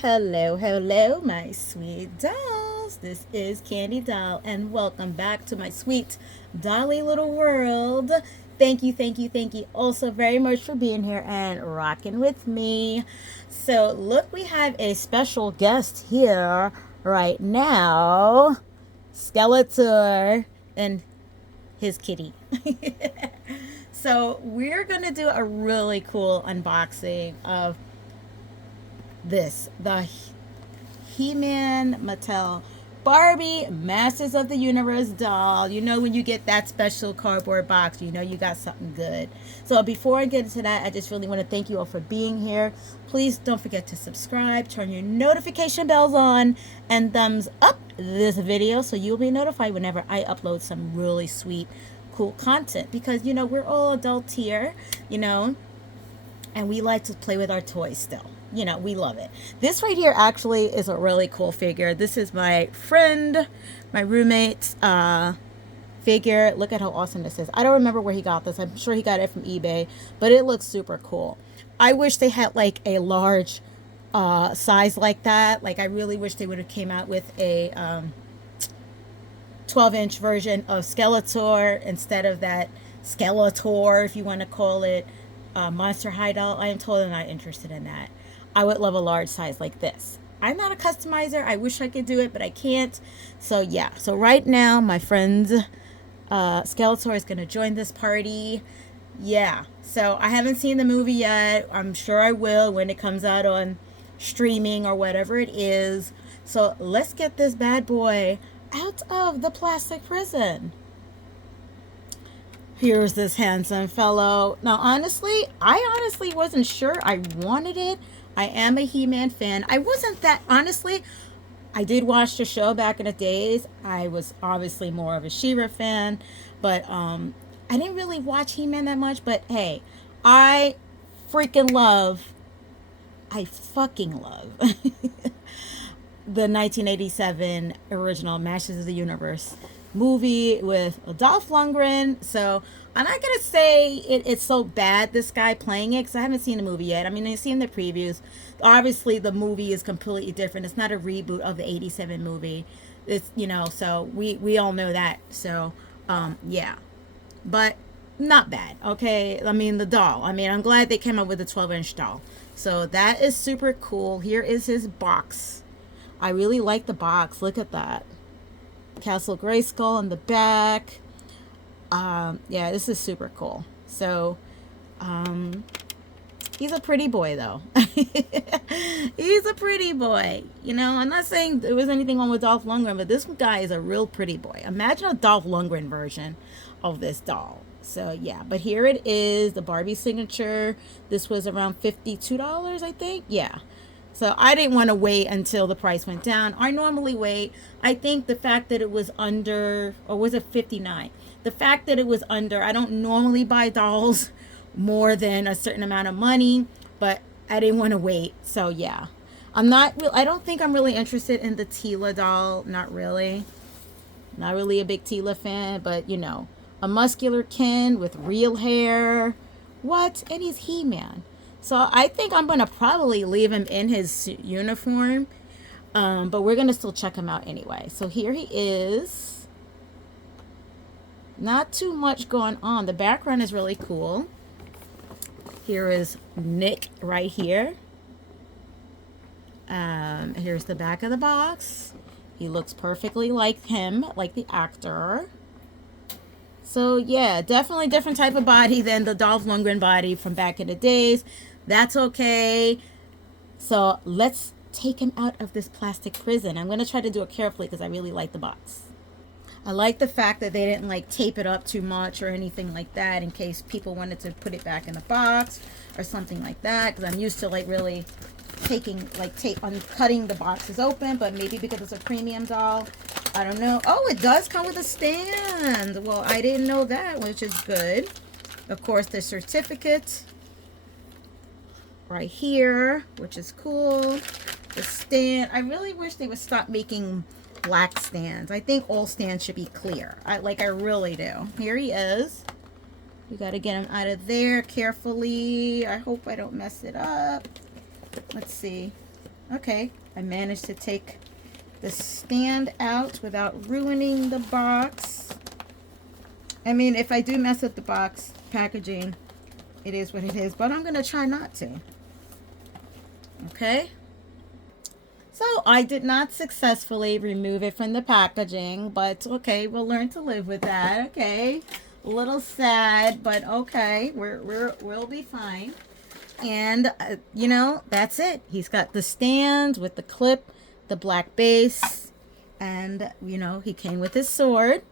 hello, my sweet dolls. This is Candy Doll, and welcome back to my sweet dolly little world. Thank you also very much for being here and rocking with me. So, look, we have a special guest here right now, Skeletor and his kitty. So, we're gonna do a really cool unboxing of the He-Man Mattel Barbie Masters of the Universe doll. You know, when you get that special cardboard box, you know you got something good. So before I get into that, I just really want to thank you all for being here. Please don't forget to subscribe, turn your notification bells on, and thumbs up this video so you'll be notified whenever I upload some really sweet, cool content. Because, you know, we're all adults here, you know, and we like to play with our toys still. You know, we love it. This right here actually is a really cool figure. This is my friend, my roommate's figure. Look at how awesome this is. I don't remember where he got this. I'm sure he got it from eBay, but it looks super cool. I wish they had like a large size like that. Like, I really wish they would have came out with a 12-inch version of Skeletor instead of that Skeletor, if you want to call it, Monster High doll. I am totally not interested in that. I would love a large size like this. I'm not a customizer. I wish I could do it, but I can't. So yeah. So right now, my friend Skeletor is going to join this party. Yeah. So I haven't seen the movie yet. I'm sure I will when it comes out on streaming or whatever it is. So let's get this bad boy out of the plastic prison. Here's this handsome fellow. Now, honestly, I wasn't sure I wanted it. I am a He-Man fan. I wasn't that, honestly, I did watch the show back in the days. I was obviously more of a She-Ra fan, but I didn't really watch He-Man that much. But hey, I fucking love the 1987 original Masters of the Universe movie with Dolph Lundgren. So I'm not gonna say it's so bad, this guy playing it, because I haven't seen the movie yet. I mean, I've seen the previews. Obviously the movie is completely different. It's not a reboot of the 87 movie. It's, you know, so we all know that. So yeah, but not bad. Okay, I mean, the doll, I mean, I'm glad they came up with a 12-inch doll. So that is super cool. Here is his box. I really like the box. Look at that. Castle Grayskull in the back. Yeah, this is super cool. So he's a pretty boy though. He's a pretty boy. You know, I'm not saying there was anything wrong with Dolph Lundgren, but this guy is a real pretty boy. Imagine a Dolph Lundgren version of this doll. So yeah, but here it is, the Barbie signature. This was around $52, I think. Yeah. So I didn't want to wait until the price went down. I normally wait. I think the fact that it was under, or was it 59? The fact that it was under, I don't normally buy dolls more than a certain amount of money, but I didn't want to wait. So yeah, I don't think I'm really interested in the Tila doll. Not really a big Tila fan, but you know, a muscular Ken with real hair. What? And he's He-Man. So I think I'm going to probably leave him in his uniform. But we're going to still check him out anyway. So here he is. Not too much going on. The background is really cool. Here is Nick right here. Here's the back of the box. He looks perfectly like him, like the actor. So yeah, definitely different type of body than the Dolph Lundgren body from back in the days. That's okay. So let's take him out of this plastic prison. I'm going to try to do it carefully because I really like the box. I like the fact that they didn't like tape it up too much or anything like that in case people wanted to put it back in the box or something like that, because I'm used to like really taking like tape on cutting the boxes open, but maybe because it's a premium doll, I don't know. Oh, it does come with a stand. Well, I didn't know that, which is good. Of course, the certificate right here, which is cool. The stand. I really wish they would stop making black stands. I think all stands should be clear. I really do. Here he is. You got to get him out of there carefully. I hope I don't mess it up. Let's see. Okay, I managed to take the stand out without ruining the box. I mean, if I do mess up the box packaging, it is what it is, but I'm gonna try not to. Okay, so I did not successfully remove it from the packaging, but okay, we'll learn to live with that. Okay, a little sad, but okay, we'll be fine. And you know, that's it. He's got the stand with the clip, the black base, and you know, he came with his sword.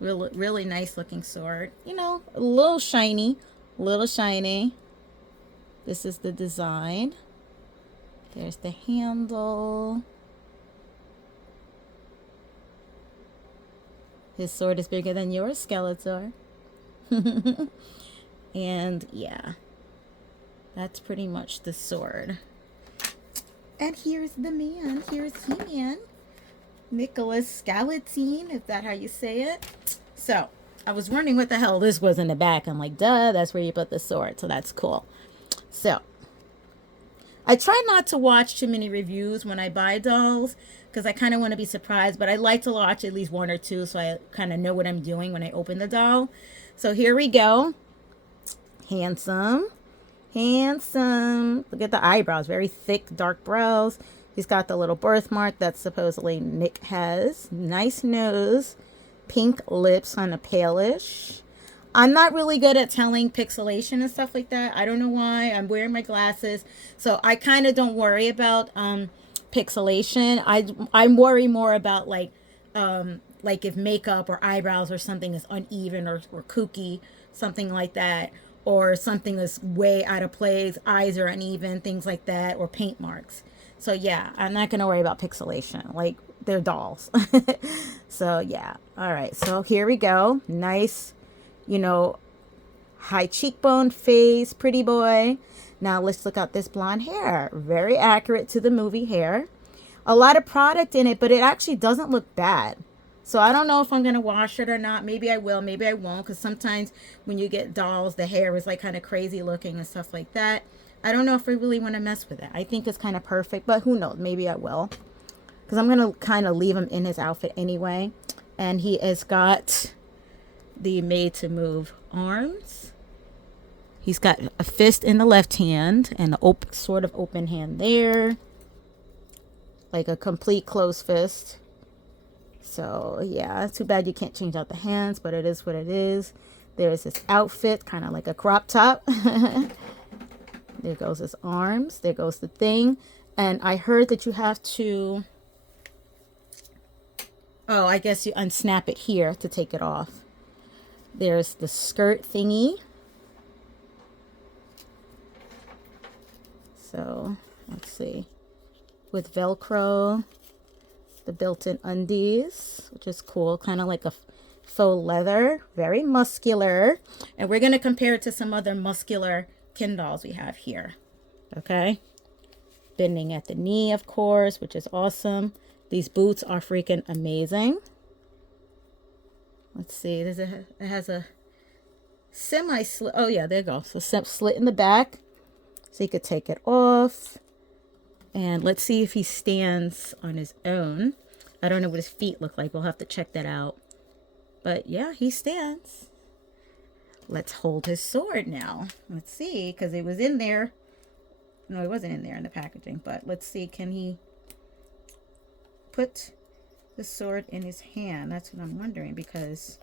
Really nice looking sword. You know, a little shiny, little shiny. This is the design. There's the handle. His sword is bigger than yours, Skeletor. And yeah, that's pretty much the sword. And here's the man. Here's He-Man. Nicholas Skeleton, is that how you say it? So, I was wondering what the hell this was in the back. I'm like, duh, that's where you put the sword. So that's cool. So, I try not to watch too many reviews when I buy dolls because I kind of want to be surprised, but I like to watch at least one or two so I kind of know what I'm doing when I open the doll. So here we go. Handsome. Handsome. Look at the eyebrows. Very thick, dark brows. He's got the little birthmark that supposedly Nick has. Nice nose. Pink lips, kind of palish. I'm not really good at telling pixelation and stuff like that. I don't know why. I'm wearing my glasses. So I kind of don't worry about pixelation. I worry more about like if makeup or eyebrows or something is uneven or kooky, something like that. Or something that's way out of place, eyes are uneven, things like that, or paint marks. So yeah, I'm not going to worry about pixelation. Like, they're dolls. So yeah. All right, so here we go. Nice, you know, high cheekbone face, pretty boy. Now let's look at this blonde hair. Very accurate to the movie hair. A lot of product in it, but it actually doesn't look bad. So I don't know if I'm going to wash it or not. Maybe I will, maybe I won't. Because sometimes when you get dolls, the hair is like kind of crazy looking and stuff like that. I don't know if I really want to mess with it. I think it's kind of perfect, but who knows? Maybe I will. Because I'm going to kind of leave him in his outfit anyway. And he has got the made to move arms. He's got a fist in the left hand and an sort of open hand there. Like a complete closed fist. So yeah, too bad you can't change out the hands, but it is what it is. There's his outfit, kind of like a crop top. There goes his arms. There goes the thing. And I heard that you have to, oh, I guess you unsnap it here to take it off. There's the skirt thingy. So let's see. With Velcro. The built-in undies, which is cool, kind of like a faux leather, very muscular. And we're going to compare it to some other muscular Ken dolls we have here. Okay, bending at the knee, of course, which is awesome. These boots are freaking amazing. Let's see, it has a semi slit. Oh yeah, there you go. So slit in the back, so you could take it off. And let's see if he stands on his own. I don't know what his feet look like. We'll have to check that out. But yeah, he stands. Let's hold his sword now. Let's see, because it was in there. No, it wasn't in there in the packaging. But let's see, can he put the sword in his hand? That's what I'm wondering, because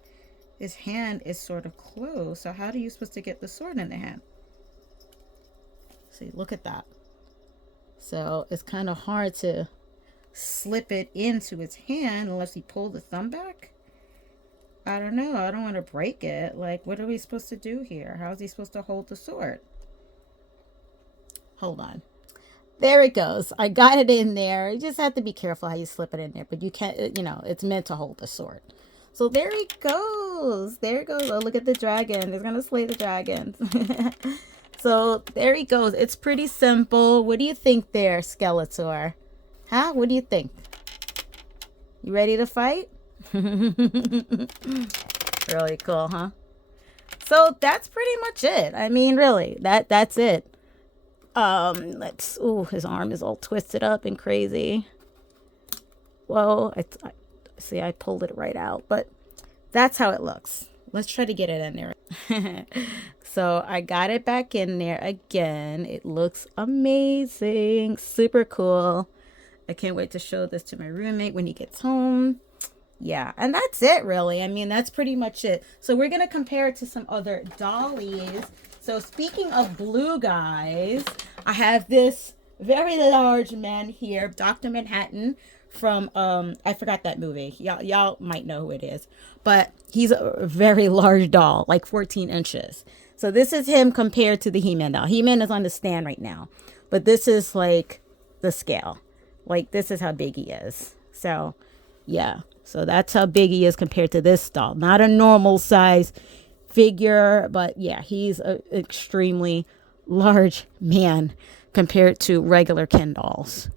his hand is sort of closed. So how are you supposed to get the sword in the hand? See, look at that. So it's kind of hard to slip it into his hand unless he pulled the thumb back. I don't know. I don't want to break it. Like, what are we supposed to do here? How is he supposed to hold the sword? Hold on. There it goes. I got it in there. You just have to be careful how you slip it in there. But you can't, you know, it's meant to hold the sword. So there he goes. There it goes. Oh, look at the dragon. He's going to slay the dragons. So there he goes. It's pretty simple. What do you think there, Skeletor? Huh? What do you think? You ready to fight? Really cool, huh? So that's pretty much it. I mean, really, that's it. Let's, ooh, his arm is all twisted up and crazy. Whoa, I see, I pulled it right out, but that's how it looks. Let's try to get it in there. So I got it back in there again. It looks amazing. Super cool. I can't wait to show this to my roommate when he gets home. Yeah, and that's it really. I mean, that's pretty much it. So we're going to compare it to some other dollies. So speaking of blue guys, I have this very large man here, Dr. Manhattan from I forgot that movie. Y'all might know who it is. But he's a very large doll, like 14 inches. So this is him compared to the He-Man doll. He-Man is on the stand right now. But this is like the scale. Like this is how big he is. So yeah. So that's how big he is compared to this doll. Not a normal size figure, but yeah, he's an extremely large man compared to regular Ken dolls.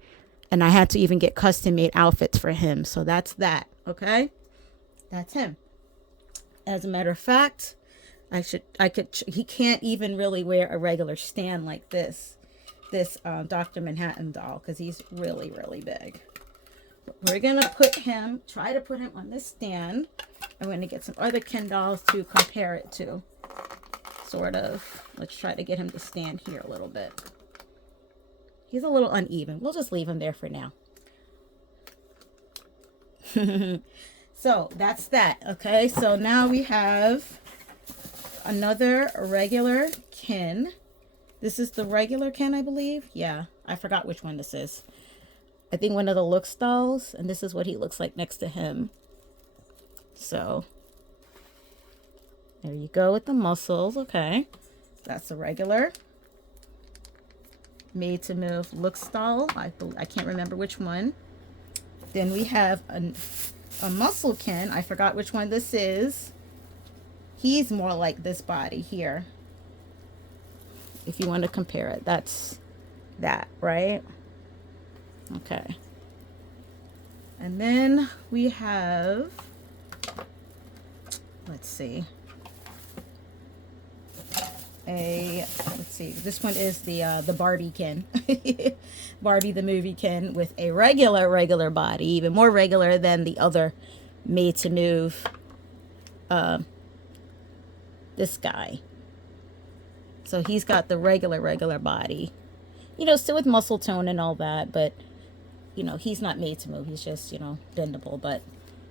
And I had to even get custom made outfits for him. So that's that. Okay. That's him. As a matter of fact, he can't even really wear a regular stand like this Dr. Manhattan doll, because he's really, really big. We're going to try to put him on this stand. I'm going to get some other Ken dolls to compare it to. Sort of. Let's try to get him to stand here a little bit. He's a little uneven. We'll just leave him there for now. So that's that. Okay, so now we have another regular Ken. This is the regular Ken, I believe. Yeah, I forgot which one this is. I think one of the Looks dolls, and this is what he looks like next to him. So there you go with the muscles. Okay, that's a regular Made to Move Looks doll. I can't remember which one. Then we have a muscle Ken. I forgot which one this is. He's more like this body here. If you want to compare it, that's that, right? Okay. And then we have, let's see, this one is the Barbie Ken. Barbie the movie Ken with a regular body, even more regular than the other Made to Move this guy. So he's got the regular body, you know, still with muscle tone and all that, but you know, he's not made to move. He's just, you know, bendable, but,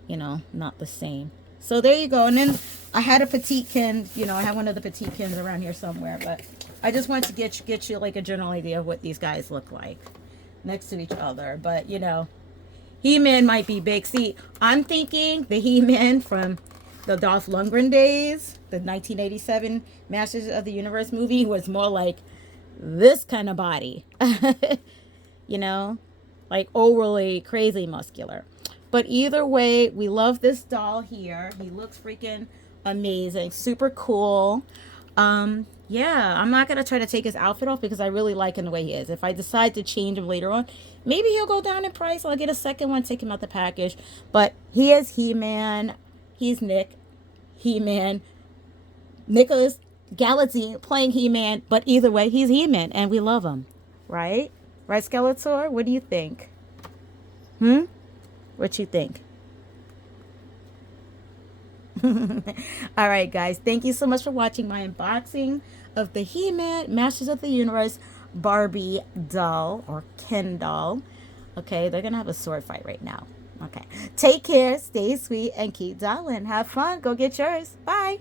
you know, not the same. So there you go. And then I had a petite Ken. You know, I have one of the petite Kens around here somewhere. But I just wanted to get you like a general idea of what these guys look like next to each other. But, you know, He-Man might be big. See, I'm thinking the He-Man from the Dolph Lundgren days, the 1987 Masters of the Universe movie, was more like this kind of body. You know? Like overly crazy muscular. But either way, we love this doll here. He looks freaking amazing. Super cool. Yeah, I'm not going to try to take his outfit off because I really like him the way he is. If I decide to change him later on, maybe he'll go down in price. I'll get a second one, take him out the package. But he is He-Man. He's Nick. He-Man. Nicholas Galaxy playing He-Man. But either way, he's He-Man. And we love him. Right? Right, Skeletor? What do you think? What you think? All right, guys. Thank you so much for watching my unboxing of the He-Man Masters of the Universe Barbie doll or Ken doll. Okay, they're going to have a sword fight right now. Okay. Take care, stay sweet, and keep dolling. Have fun. Go get yours. Bye.